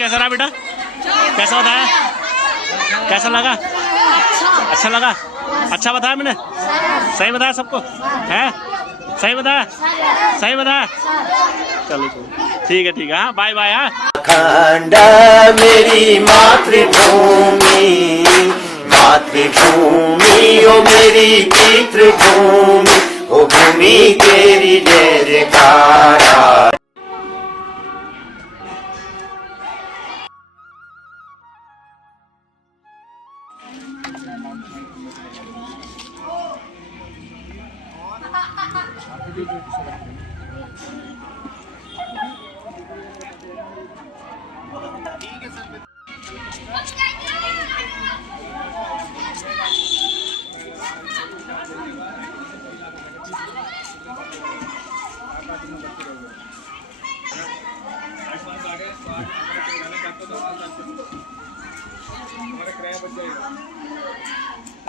कैसा रहा बेटा? कैसा बताया? कैसा लगा? अच्छा लगा? अच्छा बताया मैंने? सही बताया सबको? है? सही बताया? सही बताया? चलो ठीक है हाँ, बाय बाय। हाँ, अखंड मेरी मातृभूमि, मातृभूमि ओ मेरी पितृभूमि, ओ भूमि तेरी जय जयकारा।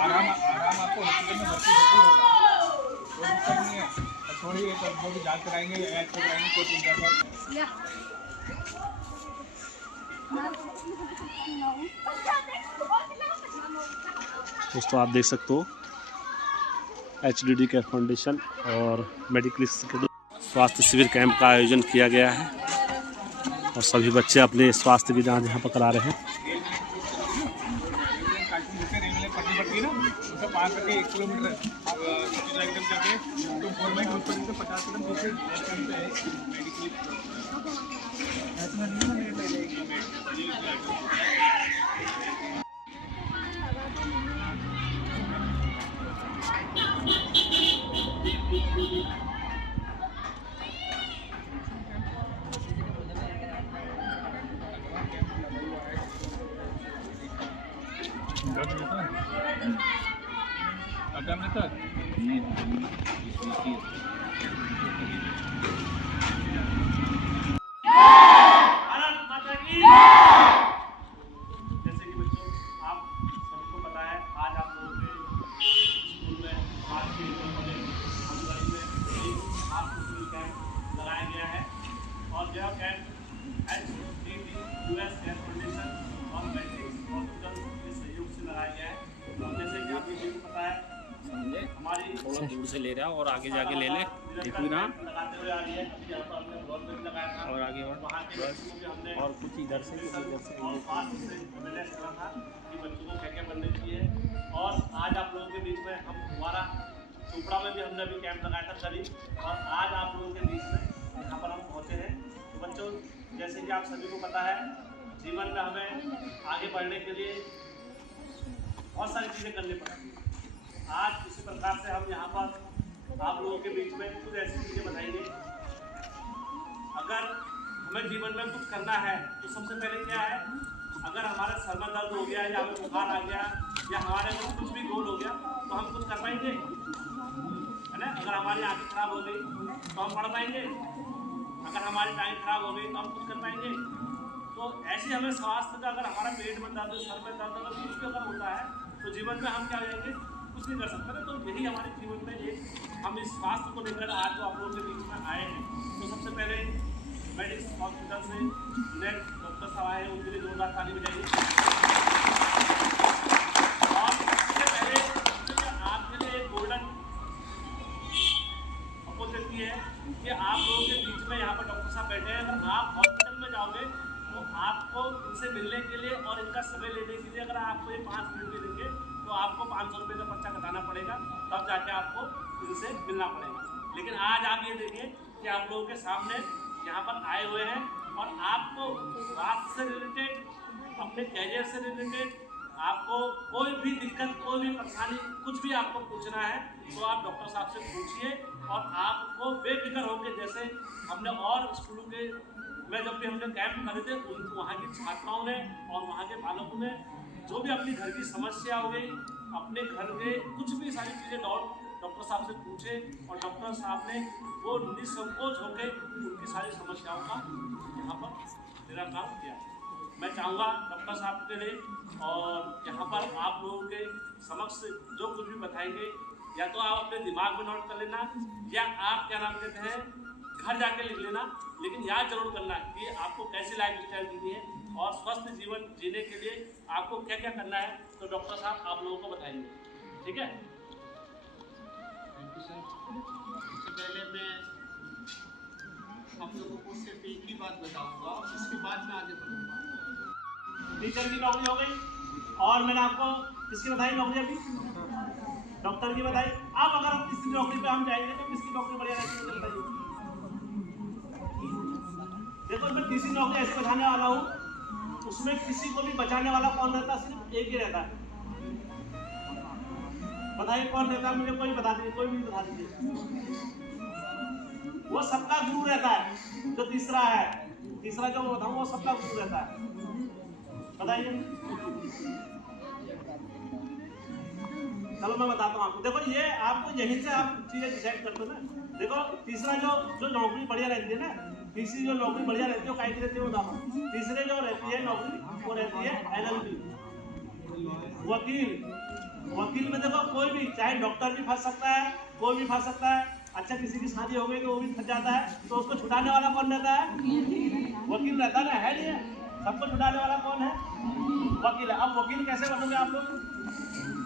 आराम आपको हॉस्पिटल में भर्ती होगा, कोई दिक्कत नहीं है। थोड़ी जो भी जांच कराएंगे ऐड कराएंगे कोई चिंता नहीं। दोस्तों आप देख सकते हो HDD केयर फाउंडेशन और मेडिकल स्वास्थ्य शिविर कैंप का आयोजन किया गया है और सभी बच्चे अपने स्वास्थ्य की जांच यहाँ पर करा रहे हैं। पार करके 1 किलोमीटर एकदम जाके तो गवर्नमेंट हॉस्पिटल से 50 कदम पीछे थोड़ा दूर से ले रहा और आगे जाके ले ले, देखो ना, और आगे और कुछ इधर से बच्चों को क्या बनने चाहिए। और आज आप लोगों के बीच में हम हमारा चोपड़ा में भी हमने अभी कैंप लगाया था करीब, और आज आप लोगों के बीच में यहाँ पर हम पहुँचे हैं। तो बच्चों, जैसे कि आप सभी को पता है, जीवन में हमें आगे बढ़ने के लिए बहुत सारी चीज़ें करनी पड़ती हैं। आज इसी प्रकार से हम यहाँ पर आप लोगों के बीच में कुछ ऐसी चीज़ें बताएंगे। अगर हमें जीवन में कुछ करना है तो सबसे पहले क्या है, अगर हमारे सर में दर्द हो गया या हमें बुखार आ गया या हमारे में कुछ भी गोल हो गया तो हम कुछ कर पाएंगे, है ना। अगर हमारी आँखें खराब हो गई तो हम पढ़ पाएंगे, अगर हमारी टाइम खराब हो गई तो हम कुछ कर पाएंगे। तो ऐसे हमें स्वास्थ्य का, अगर हमारा पेट में दर्द, सर में दर्द, अगर कुछ भी अगर होता है तो जीवन में हम क्या हो जाएंगे, कुछ नहीं कर सकते ना। तो यही हमारे जीवन में एक हम इस स्वास्थ्य को लेकर आज जो आप लोगों के बीच में आए हैं। तो सबसे पहले मेडिक्स हॉस्पिटल से नेक्स्ट डॉक्टर साहब आए हैं, उनके लिए जोरदार ताली बजाइए। और सबसे पहले आपके लिए एक गोल्डन अपॉर्चुनिटी है कि आप लोगों के बीच में यहाँ पर डॉक्टर साहब बैठे हैं। अगर आप हॉस्पिटल में जाओगे तो आपको इनसे मिलने के लिए और इनका समय लेने के लिए अगर आपको ये 5 मिनट भी देंगे तो आपको 500 रुपये का पर्चा कटाना पड़ेगा, तब जाके आपको इनसे मिलना पड़ेगा। लेकिन आज आप ये देखिए कि आप लोगों के सामने यहाँ पर आए हुए हैं और आपको स्वास्थ्य से रिलेटेड, अपने कैरियर से रिलेटेड, आपको कोई भी दिक्कत, कोई भी परेशानी, कुछ भी आपको पूछना है तो आप डॉक्टर साहब से पूछिए। और आपको बेफिक्र होकर, जैसे हमने और स्कूलों के में जब भी हमने कैंप करे थे, वहाँ की छात्राओं ने और वहाँ के बालकों ने जो भी अपनी घर की समस्या हो गई, अपने घर के कुछ भी सारी चीज़ें डॉक्टर साहब से पूछे और डॉक्टर साहब ने वो निसंकोच होकर उनकी सारी समस्याओं का यहाँ पर निराकरण किया। मैं चाहूँगा डॉक्टर साहब के लिए और यहाँ पर आप लोगों के समक्ष जो कुछ भी बताएंगे, या तो आप अपने दिमाग में नोट कर लेना या आप क्या नाम कहते हैं घर जाके लिख लेना, लेकिन याद जरूर करना कि आपको कैसी लाइफ स्टाइल जीनी है और स्वस्थ जीवन जीने के लिए आपको क्या क्या करना है, तो डॉक्टर साहब आप लोगों को बताएंगे। ठीक है। Thank you sir. सबसे पहले मैं आप लोगों को सिर्फ एक ही बात बताऊंगा, उसके बाद मैं आगे बढ़ूंगा। टीचर की नौकरी हो गई, और मैंने आपको किसकी बताई नौकरी अभी? डॉक्टर की बताई। अब अगर हम किसी नौकरी पे हम जाएंगे तो किसकी नौकरी बढ़िया रहती है बताइए। देखो मैं किसी नौकरी ऐसे बताने वाला हूँ, उसमें किसी को भी बचाने वाला कौन रहता है? सिर्फ एक ही रहता है। बताइए कौन रहता है? मुझे कोई बता दीजिए, कोई भी बता दीजिए। वो सबका गुरु रहता है। जो तीसरा है, तीसरा जो मैं बताऊँ वो सबका गुरु रहता है। बताइए। चलो मैं बताता हूँ आपको। देखो ये आपको यहीं से आप चीजें डिसाइड करते हो ना। देखो तीसरा जो नौकरी बढ़िया रहती है ना, तीसरी जो नौकरी बढ़िया रहती है वो काहे की रहती है बताओ। तीसरे जो रहती है नौकरी वो रहती है LLB, वकील। वकील में देखो कोई भी, चाहे डॉक्टर भी फंस सकता है, कोई भी फंस सकता है। अच्छा किसी की शादी हो गई तो वो भी फंस जाता है, तो उसको छुड़ाने वाला कौन रहता है? वकील रहता है ना, है नहीं? सबको छुड़ाने वाला कौन है? वकील है। अब वकील कैसे बनोगे आप लोग?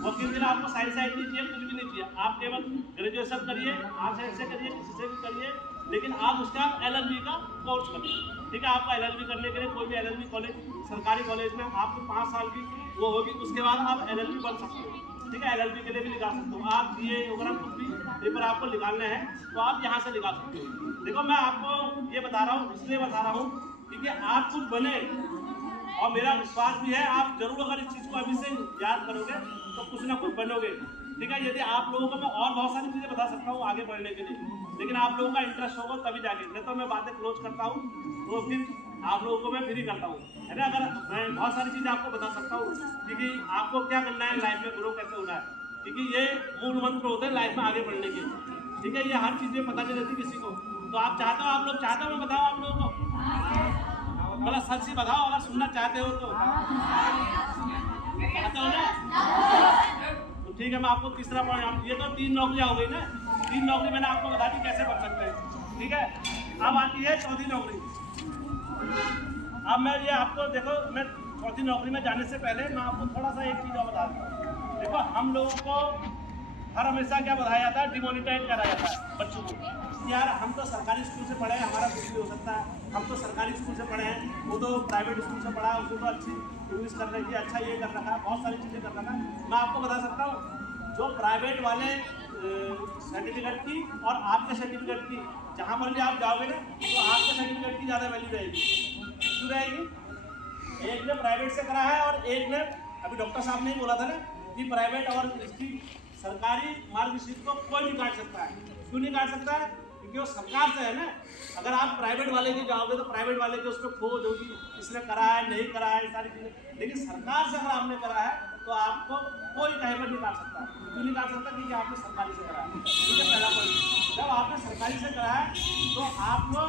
वकील के लिए आपको साइंस नहीं चाहिए, कुछ भी नहीं चाहिए। आप केवल ग्रेजुएशन करिए, आर्ट्स साइंस से करिए, किसी से भी करिए, लेकिन आप उसका LLB का कोर्स करिए। ठीक है। आपको LLB करने के लिए कोई भी LLB कॉलेज, सरकारी कॉलेज में आपको 5 साल की वो होगी, उसके बाद आप LLB बन सकते हो। ठीक है। LLB के लिए भी निकाल सकते हो आप। ये वगैरह कुछ भी पेपर आपको निकालने हैं तो आप यहाँ से निकाल सकते हो। देखो मैं आपको ये बता रहा हूँ, इसलिए बता रहा हूँ क्योंकि आप कुछ बने, और मेरा विश्वास भी है आप जरूर अगर इस चीज़ को अभी से याद करोगे तो कुछ ना कुछ बनोगे। ठीक है। यदि आप लोगों को मैं और बहुत सारी चीज़ें बता सकता हूँ आगे बढ़ने के लिए, लेकिन आप लोगों का इंटरेस्ट होगा तभी जाके, नहीं तो मैं बातें क्लोज करता हूँ तो फिर आप लोगों को मैं फ्री करता हूँ, है ना। अगर मैं बहुत सारी चीज़ें आपको बता सकता हूँ क्योंकि आपको क्या करना है लाइफ में, ग्रो कैसे होना है, क्योंकि ये मूल मंत्र होते हैं लाइफ में आगे बढ़ने के। ठीक है। ये हर चीज़ें पता नहीं रहती किसी को, तो आप चाहते हो, आप लोग चाहते हो, मैं बताओ आप लोगों को, मतलब सच से बताओ अगर सुनना चाहते हो तो। चाहते हो ना? तो ठीक है। मैं आपको तीसरा पॉइंट, ये तो 3 नौकरियां हो गई ना। 3 नौकरी मैंने आपको बता दी कैसे बन सकते हैं। ठीक है। अब आती है चौथी नौकरी। अब मैं ये आपको देखो, मैं चौथी नौकरी में जाने से पहले मैं आपको थोड़ा सा एक चीज़ और बता दूँ। देखो हम लोगों को हर हमेशा क्या बताया जाता है? डिमोनिटाइज करा जाता है बच्चों को। यार हम तो सरकारी स्कूल से पढ़े हैं, हमारा कुछ भी हो सकता है, हम तो सरकारी स्कूल से पढ़े हैं, वो तो प्राइवेट स्कूल से पढ़ा है, उसको तो अच्छी इंग्लिश कर रखी है, अच्छा ये कर रखा है, बहुत सारी चीज़ें कर रखा है। मैं आपको बता सकता हूँ जो प्राइवेट वाले सर्टिफिकेट की और आपके सर्टिफिकेट की, जहाँ पर भी आप जाओगे ना तो आपके सर्टिफिकेट की ज़्यादा वैल्यू रहेगी। क्यों रहेगी? एक ने प्राइवेट से करा है और एक ने, अभी डॉक्टर साहब ने ही बोला था ना कि प्राइवेट और इसकी सरकारी मार्कशीट को कोई नहीं काट सकता है। क्यों नहीं काट सकता है? क्योंकि वो सरकार से है ना। अगर आप प्राइवेट वाले की जाओगे तो प्राइवेट वाले के उस पर खोज होगी, इसने करा है नहीं करा है, सारी चीज़ें। लेकिन सरकार से अगर आपने करा है तो आपको कोई कहीं पर नहीं काट सकता है। क्यों नहीं काट सकता? क्योंकि आपने सरकारी से करा है। ठीक है। पहला पॉइंट, जब आपने सरकारी से करा है तो आपको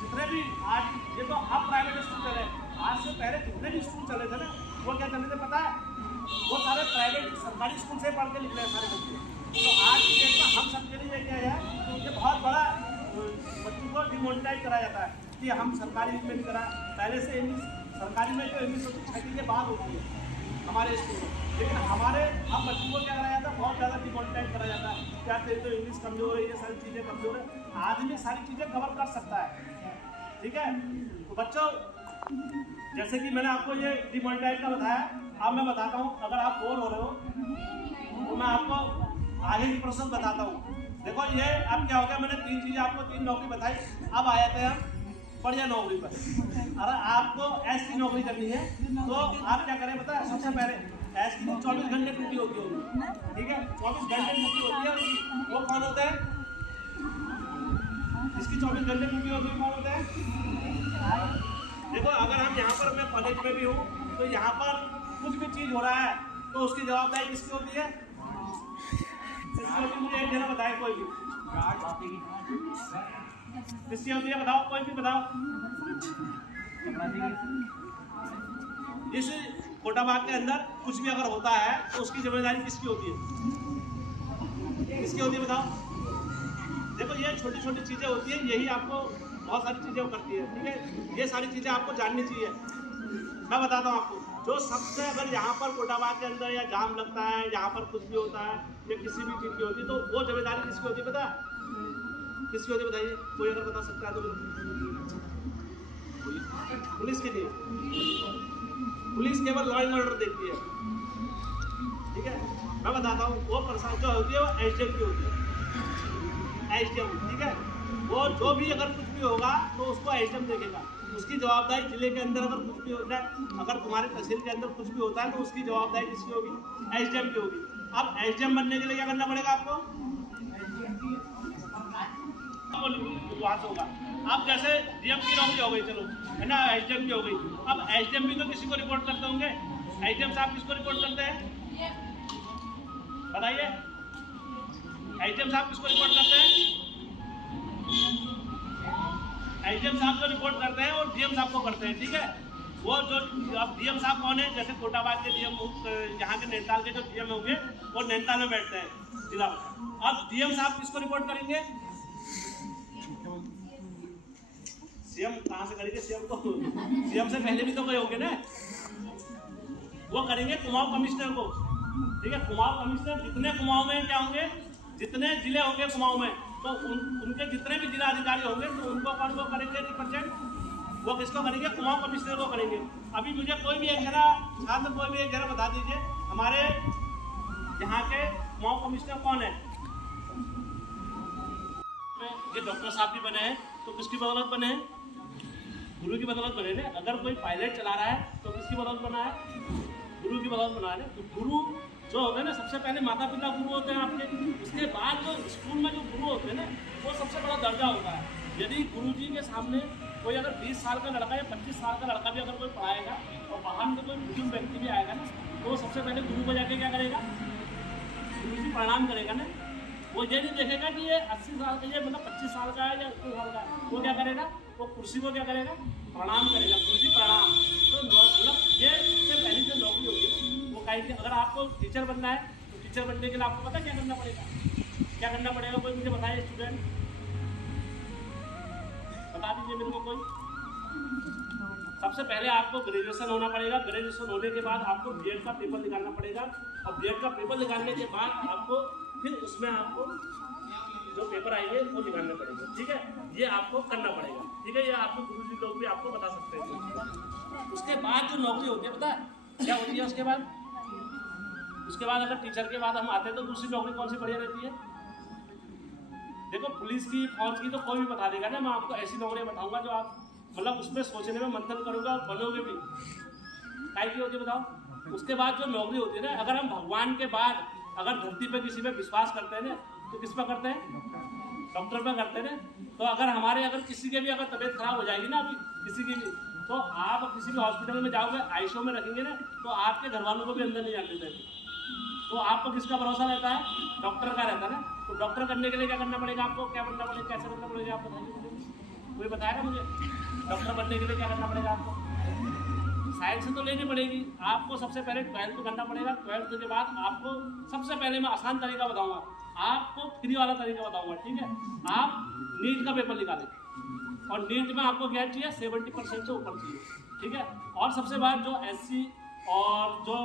जितने भी, आज ये तो आप प्राइवेट स्कूल चले, आज से पहले जितने भी स्कूल चले थे ना वो क्या चले थे पता है? वो सारे प्राइवेट सरकारी स्कूल से पढ़ के निकले सारे बच्चे। तो आज की डेट में हम सबके लिए क्या है, ये बहुत बड़ा बच्चों को डिमोनिटाइज कराया जाता है कि हम सरकारी में नहीं करा। पहले से इंग्लिश सरकारी में जो इंग्लिश होती है 6वीं के बाद होती है हमारे स्कूल में, लेकिन हमारे अब बच्चों को क्या कराया जाता है? बहुत ज़्यादा डिमोनिटाइज कराया जाता है। क्या तेरी तो इंग्लिश कमजोर है, ये सारी चीज़ें कमजोर है। आदमी सारी चीज़ें कवर कर सकता है। ठीक है। तो बच्चों जैसे कि मैंने आपको ये डिमोनिटाइज का बताया, अब मैं बताता हूँ, अगर आप बोर हो रहे हो तो मैं आपको आगे की प्रोसेस बताता हूँ। देखो ये अब क्या हो गया, मैंने 3 चीज़ें आपको 3 नौकरी बताई। अब आए थे हम बढ़िया नौकरी पर। अगर आपको ऐस की नौकरी करनी है तो आप क्या करें पता है? सबसे पहले ऐस की 24 घंटे ड्यूटी होती होगी। ठीक है। 24 घंटे ड्यूटी होती है उसकी। वो कौन होता है? इसकी 24 घंटे ड्यूटी होती है, कौन होता है? देखो अगर हम यहाँ पर, मैं कॉलेज में भी हूँ तो यहाँ पर कुछ भी चीज़ हो रहा है तो उसकी जवाबदारी किसकी होती है? किसकी होती है? मुझे एक जना बताए कोई भी। किसकी होती है बताओ, कोई भी बताओ। इस कोटाबाग के अंदर कुछ भी अगर होता है तो उसकी जिम्मेदारी किसकी होती है? किसकी होती है बताओ। देखो ये छोटी छोटी चीज़ें होती हैं, यही आपको बहुत सारी चीज़ें करती है। ठीक है। ये सारी चीज़ें आपको जाननी चाहिए। मैं बताता हूँ आपको, जो सबसे अगर यहाँ पर कोटाबाग के अंदर या जाम लगता है, यहाँ पर कुछ भी होता है या किसी भी चीज़ की होती है, तो वो जिम्मेदारी किसकी होती है पता है? किसकी होती है बताइए, कोई अगर बता सकता है तो? पुलिस की नहीं, पुलिस केवल लॉ एंड ऑर्डर देखती है, ठीक है। मैं बताता हूँ, वो प्रशासन जो होती है वो एसडीएम की होती है, एसडीएम, ठीक है। वो जो भी अगर कुछ भी होगा तो उसको एसडीएम देखेगा, उसकी जवाबदारी जिले के अंदर अगर कुछ भी होता है, अगर तुम्हारे तहसील के अंदर कुछ भी होता है तो उसकी जवाबदारी किसकी होगी? एसडीएम की होगी। अब एसडीएम बनने के लिए क्या करना पड़ेगा आपको? वहाँ से होगा। अब जैसे डीएम की नौकरी हो गई, चलो है ना, एसडीएम की हो गई। अब एसडीएम भी तो किसी को रिपोर्ट करते होंगे, एसडीएम साहब किसको रिपोर्ट करते हैं बताइए? एसडीएम साहब किसको रिपोर्ट करते हैं? एसडीएम साहब को रिपोर्ट करते हैं और डीएम साहब को करते हैं, ठीक है। वो जो अब डीएम साहब कौन है? जैसे कोटाबाग के डीएम, यहाँ के नैनीताल के जो डीएम होंगे वो नैनीताल में बैठते हैं जिला में। अब डीएम साहब किसको रिपोर्ट करेंगे? सीएम कहाँ से करेंगे? सीएम को, सीएम से पहले भी तो कोई होंगे ना, वो करेंगे कुमाऊं कमिश्नर को, ठीक है। कुमाऊं कमिश्नर जितने कुमाऊं में क्या होंगे, जितने जिले होंगे कुमाऊं में, तो उनके जितने भी जिला अधिकारी होंगे तो उनको कौन को करेंगे रिप्रेजेंट? वो किसको करेंगे? कुमाऊं कमिश्नर को करेंगे। अभी मुझे कोई भी एक जरा छात्र, कोई भी एक जरा बता दीजिए हमारे यहाँ के कुमाऊं कमिश्नर कौन है? ये डॉक्टर साहब भी बने हैं तो किसकी बदौलत बने हैं? गुरु की बदौलत बने हैं। अगर कोई पायलट चला रहा है तो किसकी बदौलत बना है? गुरु की बदौलत बना है। तो गुरु जो होते हैं ना, सबसे पहले माता पिता गुरु होते हैं आपके, उसके बाद जो स्कूल में जो गुरु होते हैं ना, वो सबसे बड़ा दर्जा होता है। यदि गुरु जी के सामने कोई अगर 20 साल का लड़का या 25 साल का लड़का भी अगर कोई पढ़ाएगा और बाहर से कोई बुजुर्ग व्यक्ति भी आएगा ना, तो सबसे पहले गुरु को जाके क्या करेगा? गुरु जी प्रणाम करेगा ना। वो ये नहीं देखेगा कि ये 80 साल का, ये मतलब 25 साल का है या 21 साल का है। वो क्या करेगा? वो कुर्सी को क्या करेगा? प्रणाम करेगा, गुरु जी प्रणाम। तो मतलब ये सबसे पहली जो नौकरी होगी वो कहीं कि अगर आपको टीचर बनना है तो टीचर बनने के लिए आपको पता क्या करना पड़ेगा? क्या करना पड़ेगा? कोई मुझे बताइए स्टूडेंट, बता दीजिए मेरे को कोई। सबसे पहले आपको ग्रेजुएशन होना पड़ेगा, ग्रेजुएशन होने के बाद आपको बीएड का पेपर निकालना पड़ेगा, और बीएड का पेपर निकालने के बाद आपको फिर उसमें आपको जो पेपर आएंगे वो निकालने पड़ेंगे, ठीक है। ये आपको करना पड़ेगा, ठीक है। ये आपको गुरुजी लोग भी आपको बता सकते हैं। उसके बाद जो नौकरी होती है, पता है क्या होती है उसके बाद? उसके बाद अगर टीचर के बाद हम आते हैं तो दूसरी नौकरी कौन सी बढ़िया रहती है? देखो, पुलिस की, फौज की तो कोई भी बता देगा ना। मैं आपको ऐसी नौकरी बताऊंगा जो आप मतलब उसमें सोचने में मंथन करूंगा और बनोगे भी। काय की होती है बताओ? उसके बाद जो नौकरी होती है ना, अगर हम भगवान के बाद अगर धरती पे किसी पे विश्वास करते हैं ना, तो किस पे करते हैं? डॉक्टर पे करते हैं ना। तो अगर किसी के भी अगर तबीयत खराब हो जाएगी ना, अभी किसी की भी, तो आप किसी भी हॉस्पिटल में जाओगे, आईसीयू में रखेंगे ना, तो आपके घर वालों को भी अंदर नहीं जाने देंगे। तो आपको किसका भरोसा रहता है? डॉक्टर का रहता है ना। तो डॉक्टर करने के लिए क्या करना पड़ेगा आपको? क्या बनना पड़ेगा? कैसे बनना पड़ेगा? आप बताइए मुझे, कोई बताएगा मुझे? डॉक्टर बनने के लिए क्या करना पड़ेगा आपको? साइंस तो लेनी पड़ेगी आपको। सबसे पहले 12th करना पड़ेगा। 12th के बाद आपको सबसे पहले मैं आसान तरीका बताऊंगा, आपको फ्री वाला तरीका बताऊंगा, ठीक है। आप नीट का पेपर निकालें, और नीट में आपको क्या चाहिए? 70% से ऊपर चाहिए, ठीक है। और सबसे बाद जो SC और जो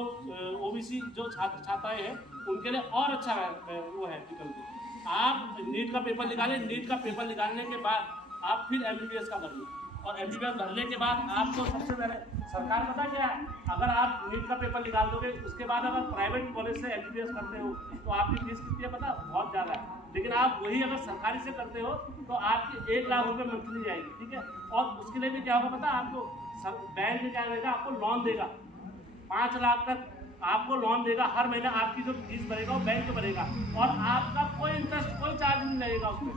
OBC जो छात्र छात्राएँ हैं उनके लिए और अच्छा वो है विकल्प। आप नीट का पेपर निकालें। नीट का पेपर निकालने के बाद आप फिर MBBS का कर लें, और MBBS भरने के बाद आपको सबसे पहले सरकार पता क्या है, अगर आप नीट का पेपर निकाल दोगे, उसके बाद अगर प्राइवेट कॉलेज से MBBS करते हो तो आपकी फीस कितनी है पता? बहुत ज़्यादा है। लेकिन आप वही अगर सरकारी से करते हो तो आपकी 1 लाख रुपये मंथली जाएगी, ठीक है। और उसके लिए भी क्या होगा पता? आपको बैंक में क्या देगा? आपको लोन देगा, 5 लाख तक आपको लोन देगा। हर महीने आपकी जो फीस भरेगा वो बैंक भरेगा, और आपका कोई इंटरेस्ट, कोई चार्ज नहीं लगेगा उसमें,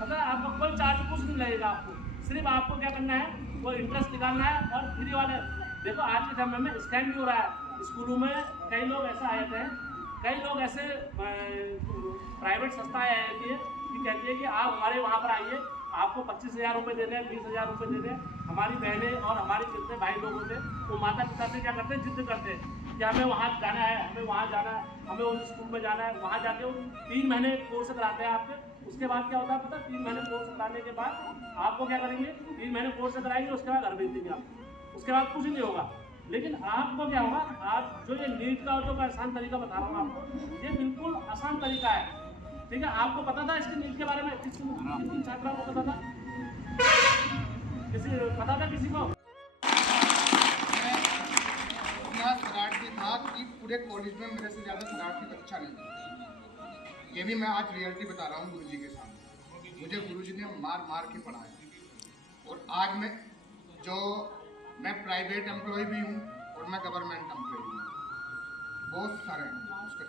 पता है? आपका कोई चार्ज कुछ नहीं लगेगा आपको। सिर्फ आपको क्या करना है? वो इंटरेस्ट निकालना है। और फ्री वाले, देखो आज के समय में स्कैम भी हो रहा है स्कूलों में। कई लोग ऐसा आ जाते हैं, कई लोग ऐसे प्राइवेट संस्थाएँ आती है कि कहती है कि आप हमारे वहाँ पर आइए, आपको 25,000 रुपये देने हैं, 20,000 रुपये देने हैं। हमारी बहनें और हमारे जितने भाई लोग होते हैं वो माता पिता से क्या करते हैं? जिद करते हैं कि हमें वहाँ जाना है, हमें वहाँ जाना है, हमें उस स्कूल में जाना है। वहाँ जाके वो 3 महीने कोर्स कराते हैं आपके। उसके बाद क्या होता है पता? 3 महीने कोर्स कराने के बाद आपको क्या करेंगे? 3 महीने कोर्स कराएंगे, उसके बाद घर भेज देंगे आपको। उसके बाद कुछ नहीं होगा। लेकिन आपको क्या होगा, आप जो ये नीट का जो आसान तरीका बता रहा हूँ आपको, ये बिल्कुल आसान तरीका है, ठीक है। आपको पता था इसके नीट के बारे में? किसी छात्रा को पता था? पता था किसी को? इतना शरारती था कि पूरे कॉलेज में मेरे से ज़्यादा शरारती बच्चा नहीं था। ये भी मैं आज रियलिटी बता रहा हूँ गुरुजी के सामने। मुझे गुरुजी ने मार मार के पढ़ाया और आज मैं प्राइवेट एम्प्लॉय भी हूँ और मैं गवर्नमेंट एम्प्लॉय भी हूँ। बहुत सर हैं उसके,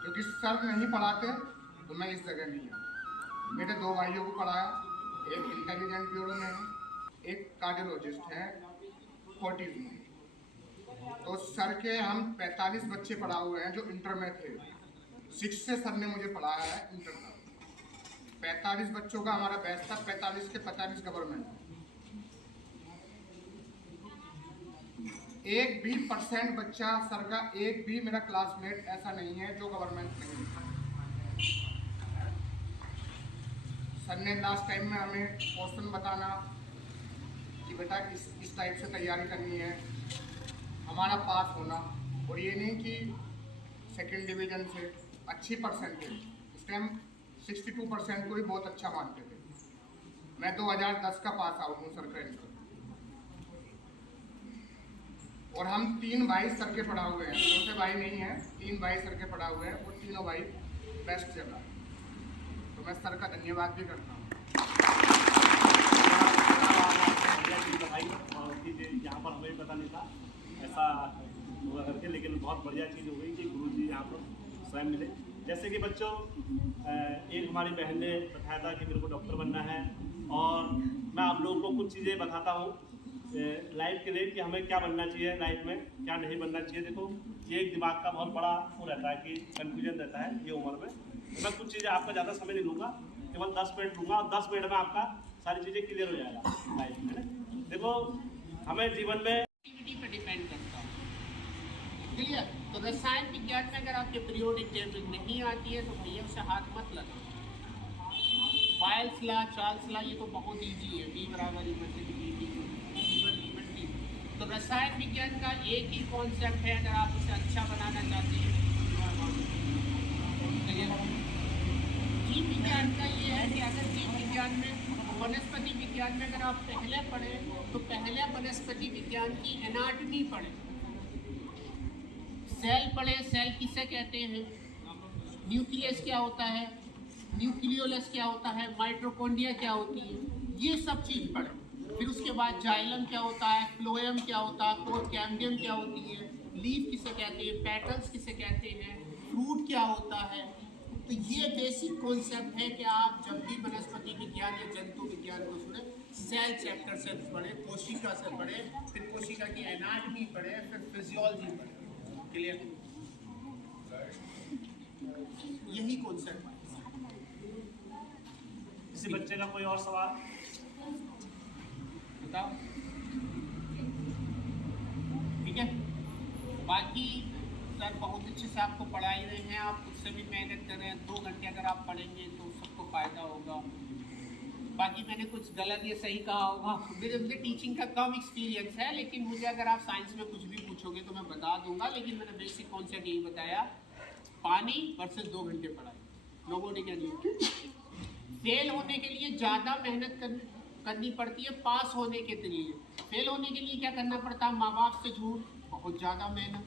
क्योंकि सर नहीं पढ़ाते तो मैं इस जगह नहीं हूँ। मेरे 2 भाइयों को पढ़ाया, एक इंटेलिजेंट ब्यूरो में है, एक कार्डियोलॉजिस्ट है फोर्टीज में। तो सर के हम 45 बच्चे पढ़ा हुए हैं जो इंटर में थे। 6 से सर ने मुझे पढ़ाया है इंटर का। 45 बच्चों का हमारा बैच था, 45 के 45 गवर्नमेंट। एक भी % बच्चा सर का, एक भी मेरा क्लासमेट ऐसा नहीं है जो गवर्नमेंट नहीं है। सर ने लास्ट टाइम में हमें क्वेश्चन बताना कि बेटा इस टाइप से तैयारी करनी है, हमारा पास होना। और ये नहीं कि सेकंड डिवीज़न से अच्छी परसेंटेज, उस टाइम 62% को भी बहुत अच्छा मानते थे। मैं 2010 का पास आउट हूँ सर का इंटर। और हम 3 भाई सर के पढ़ा हुए हैं, छोटे भाई नहीं हैं, 3 भाई सर के पढ़ा हुए हैं और तीनों भाई बेस्ट जगह। तो मैं सर का धन्यवाद भी करता हूँ। यहाँ पर हमें पता नहीं था ऐसा हुआ करके, लेकिन बहुत बढ़िया चीज़ हो गई कि गुरुजी यहाँ पर स्वयं मिले। जैसे कि बच्चों, एक हमारी बहन ने बताया था कि मेरे को डॉक्टर बनना है, और मैं आप लोगों को कुछ चीज़ें बताता हूँ लाइफ के लिए कि हमें क्या बनना चाहिए लाइफ में, क्या नहीं बनना चाहिए। देखो, ये एक दिमाग का बहुत बड़ा वो रहता है कि कन्फ्यूजन रहता है ये उम्र में। तो मैं कुछ चीज़ें आपका ज़्यादा समय नहीं लूँगा, केवल 10 मिनट लूँगा और 10 मिनट में आपका सारी चीज़ें क्लियर हो जाएगा लाइफ में। देखो, हमें जीवन में पे डिपेंड करता है, क्लियर। तो रसायन विज्ञान में अगर आपके पीरियोडिक टेबल नहीं आती है तो भैया उसे हाथ मत लगाओ। बायल्स लॉ, चार्ल्स लॉ, ये तो बहुत ईजी है, B बराबर तो रसायन विज्ञान का एक ही कॉन्सेप्ट है, अगर आप उसे अच्छा बनाना चाहते हैं। जीव विज्ञान का ये है कि अगर जीव विज्ञान में, वनस्पति विज्ञान में अगर आप पहले पढ़ें तो पहले वनस्पति विज्ञान की एनाटॉमी पढ़ें, सेल पढ़े। सेल किसे कहते हैं, न्यूक्लियस क्या होता है, न्यूक्लियोलस क्या होता है, माइटोकॉन्ड्रिया क्या होती है, ये सब चीज़ पढ़ें। फिर उसके बाद जाइलम क्या होता है, फ्लोएम क्या होता है, कोर कैम्बियम क्या होती है, लीफ किसे कहते हैं, पेटल्स किसे कहते हैं, फ्रूट क्या होता है। तो ये बेसिक कॉन्सेप्ट है कि आप जब भी वनस्पति विज्ञान या जंतु विज्ञान को सुने, सेल चैप्टर से पढ़े, कोशिका से पढ़े, फिर कोशिका की एनाटॉमी पढ़े, फिर फिजियोलॉजी पढ़े। क्लियर? यही कॉन्सेप्ट है। किसी बच्चे का कोई और सवाल बताओ, ठीक है। बाकी सर बहुत अच्छे से आपको पढ़ा ही रहे हैं, आप खुद से भी मेहनत कर रहे हैं। 2 घंटे अगर आप पढ़ेंगे तो सबको फ़ायदा होगा। बाकी मैंने कुछ गलत या सही कहा होगा, मुझे टीचिंग का कम एक्सपीरियंस है, लेकिन मुझे अगर आप साइंस में कुछ भी पूछोगे तो मैं बता दूंगा। लेकिन मैंने बेसिक कॉन्सेप्ट यही बताया, पानी वर्सेस 2 घंटे पढ़ाई। लोगों ने क्या लिया, फेल होने के लिए ज़्यादा मेहनत करनी पड़ती है पास होने के लिए। फेल होने के लिए क्या करना पड़ता है, माँ बाप से झूठ, बहुत ज़्यादा मेहनत,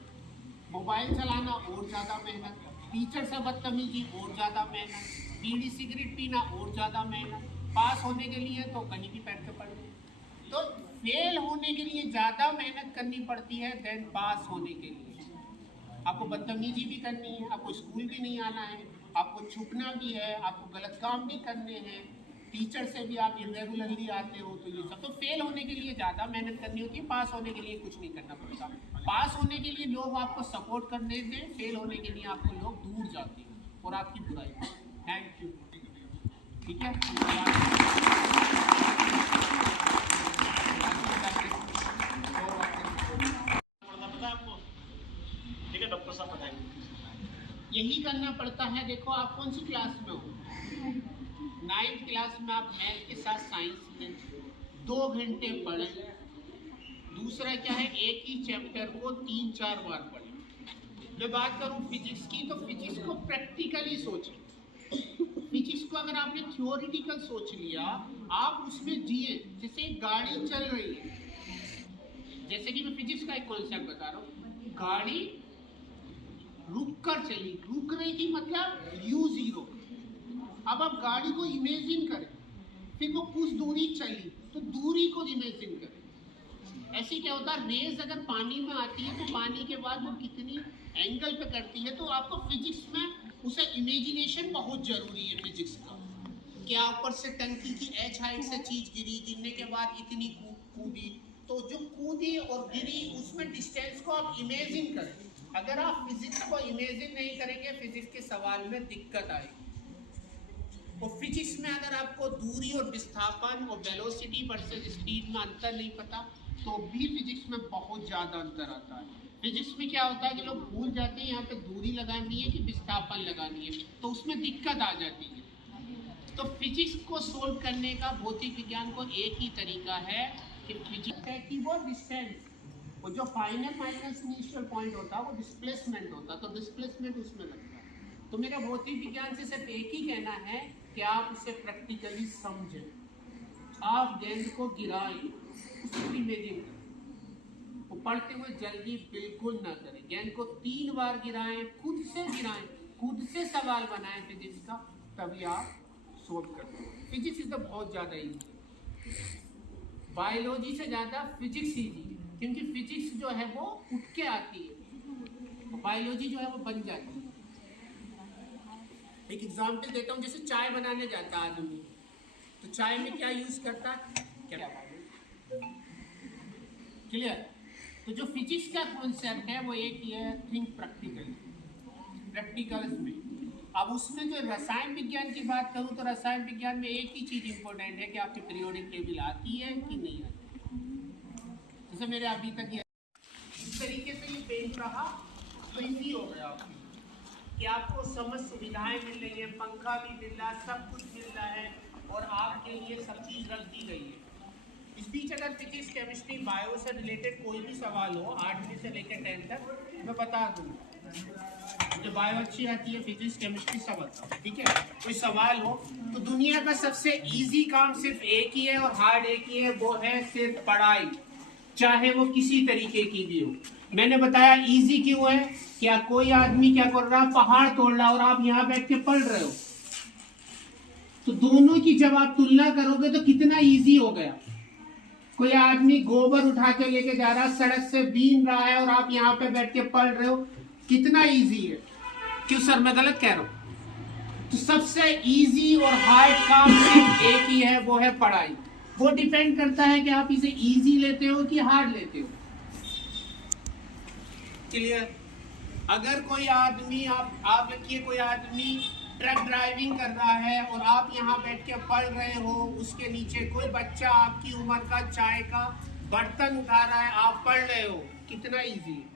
मोबाइल चलाना और ज़्यादा मेहनत, टीचर से बदतमीजी और ज़्यादा मेहनत, बीड़ी सिगरेट पीना और ज़्यादा मेहनत। पास होने के लिए तो कहीं भी बैठ के पढ़। तो फेल होने के लिए ज़्यादा मेहनत करनी पड़ती है देन पास होने के लिए। आपको बदतमीजी भी करनी है, आपको स्कूल भी नहीं आना है, आपको छुपना भी है, आपको गलत काम भी करने हैं, टीचर से भी आप इरेगुलरली आते हो, तो ये सब। तो फेल होने के लिए ज़्यादा मेहनत करनी होती है, पास होने के लिए कुछ नहीं करना पड़ता। पास होने के लिए लोग आपको सपोर्ट कर देते हैं, फेल होने के लिए आपको लोग दूर जाते हैं और आपकी बुराई। थैंक यू, ठीक है। आपको ठीक है, डॉक्टर साहब बताएंगे। यही करना पड़ता है। देखो, आप कौन सी क्लास में हो, 9th क्लास में आप मैथ के साथ साइंस में 2 घंटे पढ़ें, दूसरा क्या है, एक ही चैप्टर को 3-4 बार पढ़ें। मैं बात करूं फिजिक्स की, तो फिजिक्स को प्रैक्टिकली सोचें। फिजिक्स को अगर आपने थ्योरेटिकल सोच लिया, आप उसमें जिए। जैसे एक गाड़ी चल रही है, जैसे कि मैं फिजिक्स का एक कॉन्सेप्ट बता रहा हूँ, गाड़ी रुक कर चली, रुक रही थी मतलब u0। अब आप गाड़ी को इमेजिन करें, फिर वो कुछ दूरी चली, तो दूरी को इमेजिन करें। ऐसे क्या होता है, रेज अगर पानी में आती है तो पानी के बाद वो कितनी एंगल पे करती है, तो आपको फिजिक्स में उसे इमेजिनेशन बहुत जरूरी है फिजिक्स का। क्या ऊपर से टंकी की एच हाइट से चीज गिरी, गिरने के बाद इतनी कूदी, तो जो कूदी और गिरी उसमें डिस्टेंस को आप इमेजिन करें। अगर आप फिजिक्स को इमेजिन नहीं करेंगे, फिजिक्स के सवाल में दिक्कत आएगी। और फिजिक्स में अगर आपको दूरी और विस्थापन और वेलोसिटी वर्सेस स्पीड में अंतर नहीं पता, तो भी फिजिक्स में बहुत ज़्यादा अंतर आता है। फिजिक्स में क्या होता है कि लोग भूल जाते हैं यहाँ पे दूरी लगानी है कि विस्थापन लगानी है, तो उसमें दिक्कत आ जाती है। तो फिजिक्स को सोल्व करने का भौतिक विज्ञान को एक ही तरीका है कि फिजिक्स है कि वो डिस्टेंस, वो जो फाइनल माइनस इनिशियल पॉइंट होता है वो डिस्प्लेसमेंट होता है, तो डिस्प्लेसमेंट उसमें लगता है। तो मेरा भौतिक विज्ञान से सिर्फ एक ही कहना है कि आप उसे प्रैक्टिकली समझें। आप गेंद को गिराएं, उसको इमेजिन करें, वो पढ़ते हुए जल्दी बिल्कुल ना करें। गेंद को 3 बार गिराएं, खुद से गिराएं, खुद से सवाल बनाएं फिजिक्स का, तभी आप सोल्व करते हैं। फिजिक्स इज तो बहुत ज़्यादा ईजी, बायोलॉजी से ज़्यादा फिजिक्स ईजी, क्योंकि फिजिक्स जो है वो उठ के आती है, बायोलॉजी जो है वो बन जाती है। एक एग्जाम्पल देता हूँ, जैसे चाय बनाने जाता है आदमी, तो चाय में क्या यूज़ करता है, क्या क्लियर। तो जो फिजिक्स का कॉन्सेप्ट है वो एक ही है, थिंक प्रैक्टिकली, प्रैक्टिकल्स में। अब उसमें जो रसायन विज्ञान की बात करूँ, तो रसायन विज्ञान में एक ही चीज़ इंपॉर्टेंट है कि आपकी पीरियोडिक टेबल आती है कि नहीं आती। जैसे मेरे अभी तक ये इस तरीके से ये पेज रहा तो ईजी हो गया आपकी, कि आपको समझ सुविधाएं मिल रही है, पंखा भी मिल रहा है, सब कुछ मिल रहा है, और आपके लिए सब चीज़ रख दी गई है। इस बीच अगर फिजिक्स, केमिस्ट्री, बायो से रिलेटेड कोई भी सवाल हो 8वीं से लेकर 10 तक, मैं बता दूँगा। मुझे बायो अच्छी आती है, फिजिक्स, केमिस्ट्री सब आता है, ठीक है। कोई सवाल हो तो दुनिया का सबसे इजी काम सिर्फ एक ही है और हार्ड एक ही है, वो है सिर्फ पढ़ाई, चाहे वो किसी तरीके की भी हो। मैंने बताया इजी क्यों है, क्या कोई आदमी क्या कर रहा है, पहाड़ तोड़ रहा है और आप यहाँ बैठ के पढ़ रहे हो, तो दोनों की जब आप तुलना करोगे तो कितना इजी हो गया। कोई आदमी गोबर उठा के लेके जा रहा है, सड़क से बीन रहा है, और आप यहाँ पे बैठ के पढ़ रहे हो, कितना इजी है। क्यों सर, मैं गलत कह रहा हूँ? तो सबसे इजी और हार्ड काम सिर्फ एक ही है, वो है पढ़ाई। वो डिपेंड करता है कि आप इसे इजी लेते हो कि हार्ड लेते हो। क्लियर। अगर कोई आदमी, आप देखिए, कोई आदमी ट्रक ड्राइविंग कर रहा है और आप यहाँ बैठ के पढ़ रहे हो, उसके नीचे कोई बच्चा आपकी उम्र का चाय का बर्तन उठा रहा है, आप पढ़ रहे हो, कितना इजी है।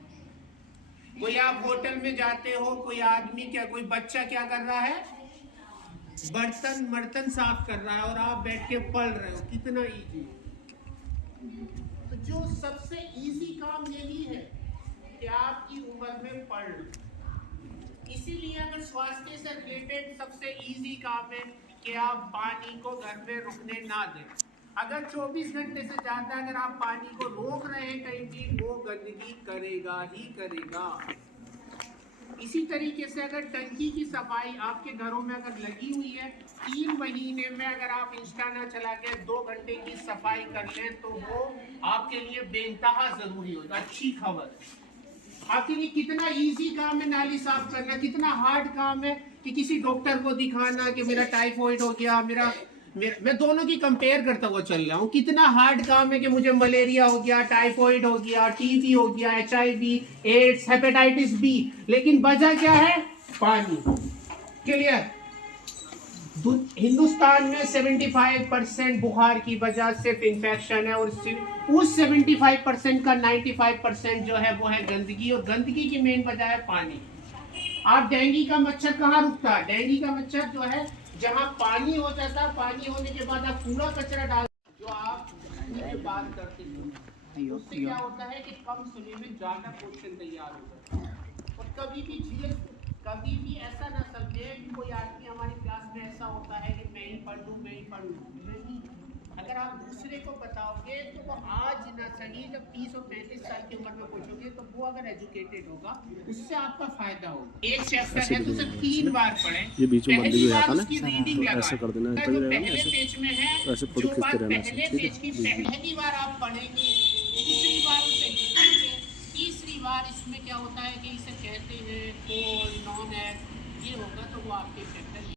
कोई आप होटल में जाते हो, कोई आदमी क्या, कोई बच्चा क्या कर रहा है, बर्तन साफ कर रहा है और आप बैठ के पढ़ रहे हो, कितना इजी है। तो जो सबसे इजी काम यही है कि आपकी उम्र में पढ़ लो। इसीलिए अगर स्वास्थ्य से रिलेटेड सबसे इजी काम है कि आप पानी को घर में रुकने ना दें। अगर 24 घंटे से ज़्यादा अगर आप पानी को रोक रहे हैं कहीं भी, वो गंदगी करेगा ही करेगा। इसी तरीके से अगर टंकी की सफाई आपके घरों में अगर लगी हुई है, 3 महीने में अगर आप इंस्टा ना चला के 2 घंटे की सफाई कर लें, तो वो आपके लिए बेइंतहा ज़रूरी होगा। अच्छी खबर, आपके लिए कितना इजी काम है नाली साफ करना, कितना हार्ड काम है कि किसी डॉक्टर को दिखाना कि मेरा टाइफाइड हो गया, मैं दोनों की कंपेयर करता हुआ चल रहा हूँ। कितना हार्ड काम है कि मुझे मलेरिया हो गया, टाइफाइड हो गया, टीबी हो गया, HIV, एड्स, हेपेटाइटिस बी, लेकिन वजह क्या है, पानी। क्लियर। हिंदुस्तान में 75% बुखार की वजह सिर्फ इन्फेक्शन है, और उस 75% का 95% जो है वो है गंदगी, और गंदगी की मेन वजह है पानी। आप डेंगू का मच्छर कहाँ रुकता है, डेंगू का मच्छर जो है जहाँ पानी हो जाता है, पानी होने के बाद आप पूरा कचरा डाल, जो आप बात करते हो, उससे क्या होता है कि कम समय में ज़्यादा क्वेश्चन तैयार होता है। और कभी भी ऐसा ना समझे कि कोई आदमी हमारी क्लास में ऐसा होता है कि मैं ही पढ़ लूँ नहीं। अगर आप दूसरे को बताओगे तो वो आज ना सही जब 30 और 35 साल की उम्र में पूछोगे तो वो अगर एजुकेटेड होगा उससे आपका फायदा होगा। एक चैप्टर है तो उसे 3 बार पढ़ें, ये बीच में बंद भी हो जाता है ना, उसकी रीडिंग तो ऐसे कर देना, लगाएं। तभी जो रहेगा ना, पहले ऐसे पेज में है तो ऐसे फोटो जो खींचते बात रहना ऐसे, पहले ठीक है? पेज की पहली बार आप पढ़ेंगे, दूसरी बार उसे लिखेंगे, तीसरी बार इसमें क्या होता है कि इसे कहते हैं कोल नॉन एड, ये होगा तो वो आपके चैप्टर